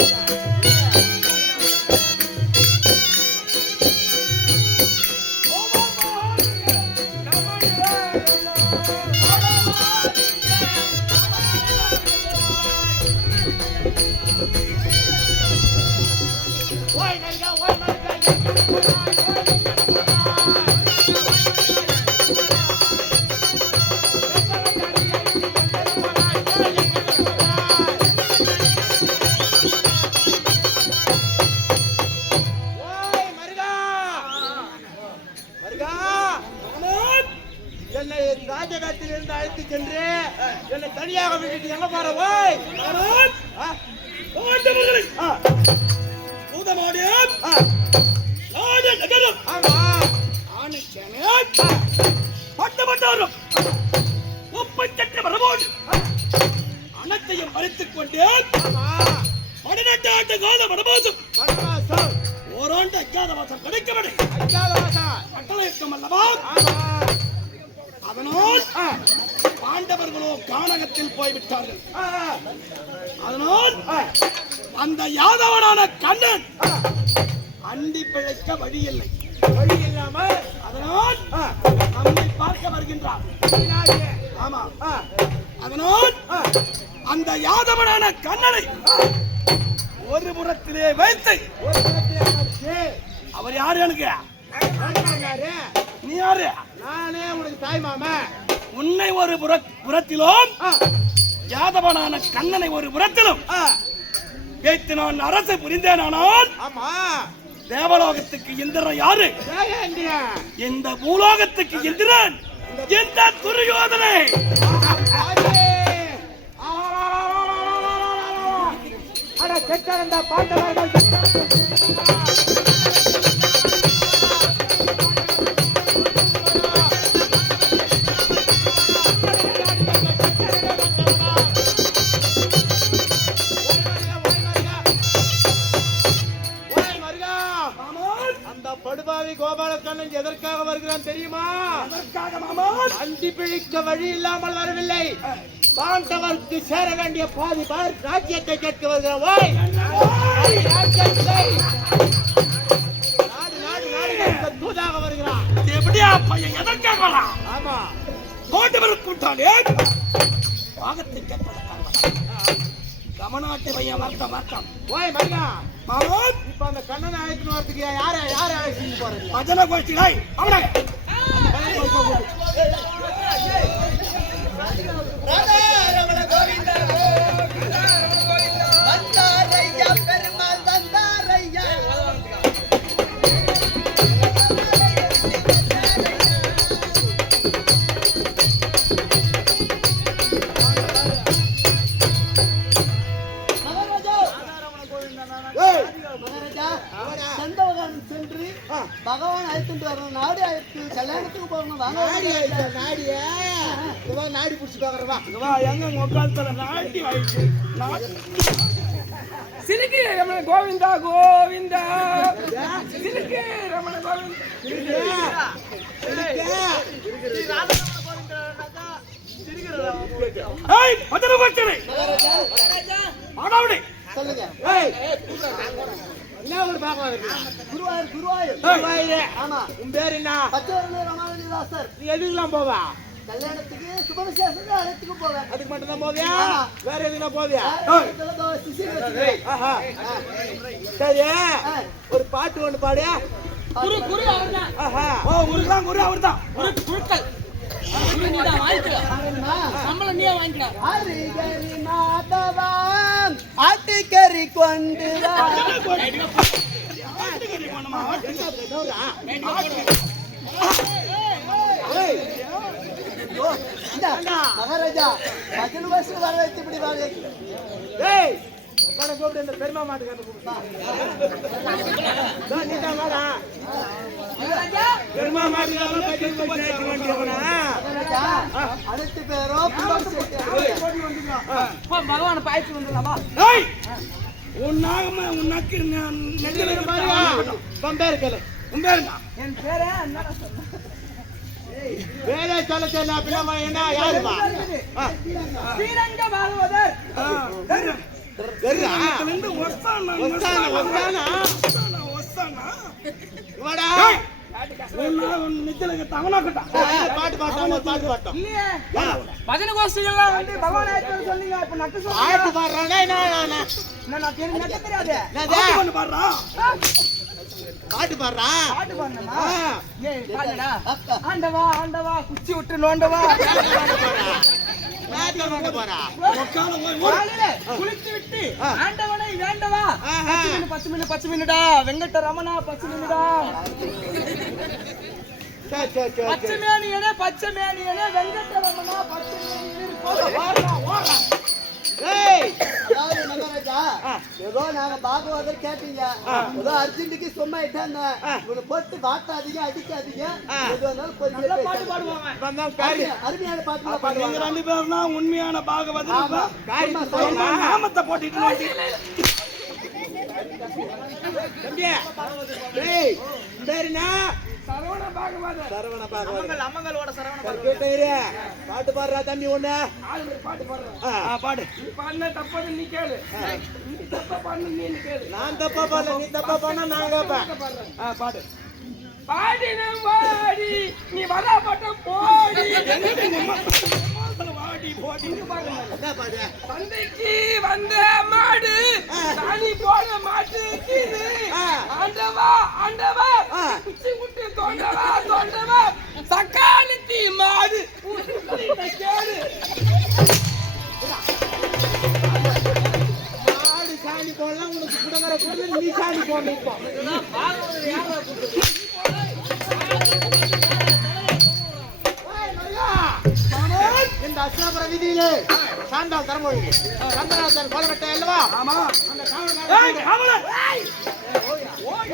Yeah. இருந்து அழைத்து சென்று என்னை தனியாக விட்டுட்டு எங்க பூதமாடியான் ஆ, நாட நகரம். பட்டமட்டாரம் முப்பத்தெட்டு வரவோடு அனைத்தையும் மறைத்துக் கொண்டேன் ஆமா பதினெட்டு ஆண்டு கால வனவாசம் ஓராண்டு அஜாதவாசம் கிடைக்கவில்லை. அஞ்சாத வாசம் கட்டளைக்கும் அல்லவா அதனால் பாண்டவர்களோ கானகத்தில் போய்விட்டார்கள். அதனால் அந்த யாதவனான கண்ணன். அண்டி பிழைக்க வழி இல்லை வழி இல்லாம அதனால் நம்மை பார்க்க வருகின்றான். வீணாகிய. ஆமா. அதனால் அந்த யாதவனான கண்ணனை ஒரு புறத்திலே வைத்து அவர் யாரு எனக்கு? நீ யாரு? நானே உனக்கு தாய் மாமா உன்னை ஒரு புற புறத்திலும் யாதவனான கண்ணனை ஒரு புறத்திலும் வைத்து நான் அரசு புரிந்தேனானால் தேவலோகத்துக்கு இந்திரன் யாரு. இந்த பூலோகத்துக்கு எதிரன் இந்த துரியோதனை ஆடே. கோபாலக்கண்ணன் எதற்காக வருகிறான் தெரியுமா? அதற்காக மாமான் அண்டி பிழிக்க வழி இல்லாமல் வரவில்லை. பாண்டவருக்கு சேர வேண்டிய பாதி பார் ராஜ்யத்தை கேட்க வருகிறான். ஓய்! நாடு நாடு நாடு தூதாக வருகிறான். எப்படியா பையன்? எதற்காக ஆமா. கோட்டவர் கூட்டாளே. பாகத்தை கேட்பதற்காக கமநாட்டு பையன் வர்த்தம் வர்த்தம் ஓய் மரியா. மாமான் இப்ப அந்த கண்ணனை அழைக்கணும் வரதுக்கு யார யார அழைச்சிட்டு போறது? பஜனை கோஷ்டிகளை அவனை. சென்று பகவான் அழைத்துட்டு வரணும் நாடு அழைத்து கல்யாணத்துக்கு போகணும். வாங்க நாடி நாடிய புடிச்சு பாக்குறவா வா. எங்க உட்காந்து நாட்டி சிலுக்கு ரமண கோவிந்தா கோவிந்தா. சிலுக்கு. ரமண கோவிந்தா. சொல்லுங்க. என்ன ஒரு இருக்கு? குருவாயூர் குருவாயூர். குருவாயூரே. ஆமா. உன் பேர் என்ன? பச்சவரண ரமாவதிதாசர் நீ எதுக்கெல்லாம் போவா? கல்யாணத்துக்கு சுபவிசேஷத்துக்கு அழைத்துக்கு போவேன். அதுக்கு மட்டும் தான் போவியா. வேற எதுனா போவியா. சரி. ஒரு பாட்டு ஒண்ணு பாடியா குரு குரு அவர்தான். ஓ குரு அவர்தான். குரு குருக்கள். குரு நீ தான் வாங்கிக்கலாம் சம்பளம் நீயே வாங்கிக்கலாம் ஆட்டுக்கறி கொண்டு வா. ஏய், மகாராஜா பஜனை வருஷம் வர வைத்து இப்படி வாங்க ஏய் உட்கார கூப்பிட்டு இந்த பெருமா கூப்பிட்டா வாடா பெருமா பேரோ பாய்ச்சி வந்துடலாமா உன் நாகம உன் நக்கு நெஞ்சில கேளு. உன் பேருங்க என் பேரே வேலை சொல்ல சொன்ன அப்படின்னா என்ன யாருமா? ஸ்ரீரங்க பாகவதர். பாட்டு பாட்டோம் பாட்டு பாட்டோம் பஜனை கோஷ்டிகள்லாம் வந்து பகவான் சொன்னீங்க இப்ப நட்டு சொல்லுங்க. பாட்டு பாடுறா. ஏய் ஆண்டவா ஆண்டவா குச்சி விட்டு நோண்டவா? விட்டு ஆண்டவனை வேண்டவா. பச்சை மீனு பச்சை மீனுடா வெங்கட்ட ரமணா பச்சை மீனுடா பச்சை மேனியனே பச்சை மேனியனே வெங்கட்ட ரமணா பச்சை மேனியனே. போதும், வாடா, வாடா. ஏய் அதாவது மகாராஜா ஏதோ நாங்க பாகவதர் கேட்டீங்க. ஏதோ அர்ஜென்ட்டுக்கு சும்மா இட்டாங்க. இவனை போட்டு வாட்டாதீங்க அடிக்காதீங்க. எது வந்தாலும் கொஞ்சம் பாட்டு. பாடுவாங்க. அருமையான பாட்டு நீங்க பாடுவாங்க. ரெண்டு பேரும் தான் உண்மையான பாகவதர். நாமத்தை போட்டுட்டு தம்பி பேருனா சரவண பாகவதர். சரவண பாகவதர். அம்மங்கள் அம்மங்களோட சரவண கேட்ட இரு பாட்டு பாடுறா தம்பி ஒண்ணு? பாட்டு பாடுறேன் ஆ, பாடு. நீ பாடின தப்பது நீ கேளு. நீ தப்பா பாடின நீ கேளு. நான் தப்பா பாடல நீ தப்பா பண்ணா நான் கேட்பேன் ஆ, பாடு. பாடின வாடி நீ வராப்பட்ட போடி. போடி. பாடு? சந்தைக்கு வந்த மாடு சாணி போட ஆ. ஆண்டவா ஆண்டவா. குச்சி விட்டு தோண்டவா தோண்டவா சக்காலத்தி மாடு மாடு சாணி போடலாம் உனக்கு குடங்கர நீ சாணி இந்த அஸ்லாபுர வீதியிலே சாந்தால் தரமொழி சந்திரநாதன் கோலகட்டை அல்லவா ஆமா அந்த